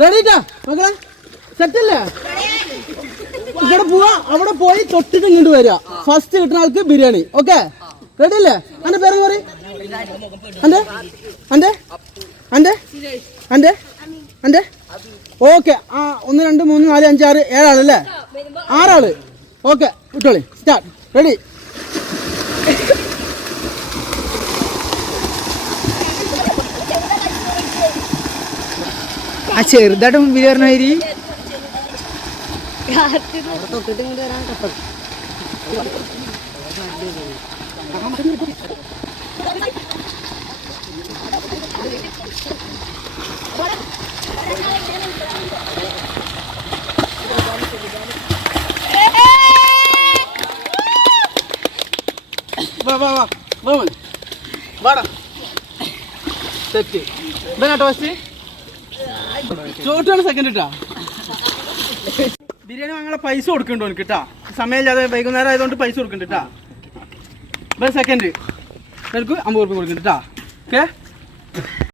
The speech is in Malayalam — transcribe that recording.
റെഡിട്ടാ മക്കളെ സെറ്റല്ലേ? ഇവിടെ പോവാ, അവിടെ പോയി തൊട്ടിട്ട് ഇങ്ങോട്ട് വരിക. ഫസ്റ്റ് കിട്ടുന്ന ആൾക്ക് ബിരിയാണി. ഓക്കെ റെഡി അല്ലേ? അന്റെ പേരെന്ന് പറയും. അന്റെ അന്റെ അന്റെ അന്റെ അന്റെ ഓക്കെ. 1 2 3 4 5 6 7 ആളല്ലേ? 6 ആള്. ഓക്കെ വിട്ടോളി. സ്റ്റാർട്ട്. റെഡി. ആ ചെറുതായിട്ട് മുമ്പിൽ പറഞ്ഞ മാതിരി ചോട്ടാണ് സെക്കൻഡ് ഇട്ടാ. ബിരിയാണി വാങ്ങാനുള്ള പൈസ കൊടുക്കണ്ടോ എനിക്ക് കേട്ടാ? സമയമില്ലാതെ വൈകുന്നേരം ആയതുകൊണ്ട് പൈസ കൊടുക്കണ്ട കേട്ടാ. സെക്കൻഡ് എനിക്ക് 50 രൂപ കൊടുക്കണ്ട കേട്ടാ. ഓക്കെ.